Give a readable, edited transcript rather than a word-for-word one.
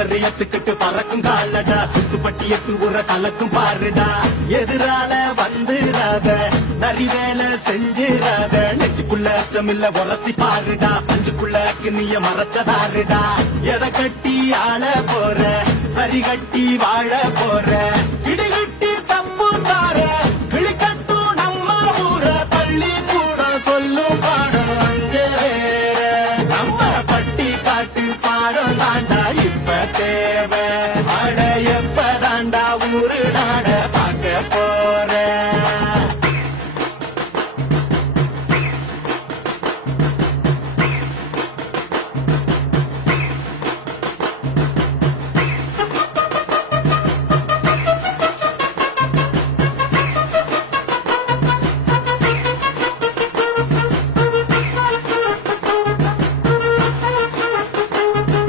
சுத்தறியத்துக்கிட்டு பறக்கும் காலடா சுத்துப்பட்டி எட்டு உர கலக்கும் பாருடா எதிரால வந்துராத நரி வேலை செஞ்சிராத நெஞ்சுக்குள்ள அச்சமில்ல உரசி பாருடா பஞ்சுக்குள்ள கிண்ணிய மறைச்சதாருடா எதை கட்டி ஆள போற சரி கட்டி வாழ போற இடிகட்டி தப்பு தார கிளிக்கட்டும் நம்ம ஊர பள்ளி கூட சொல்லும் பாடம் அங்கே நம்ம பட்டி காட்டு பாடம் தாண்டா இப்ப தேவை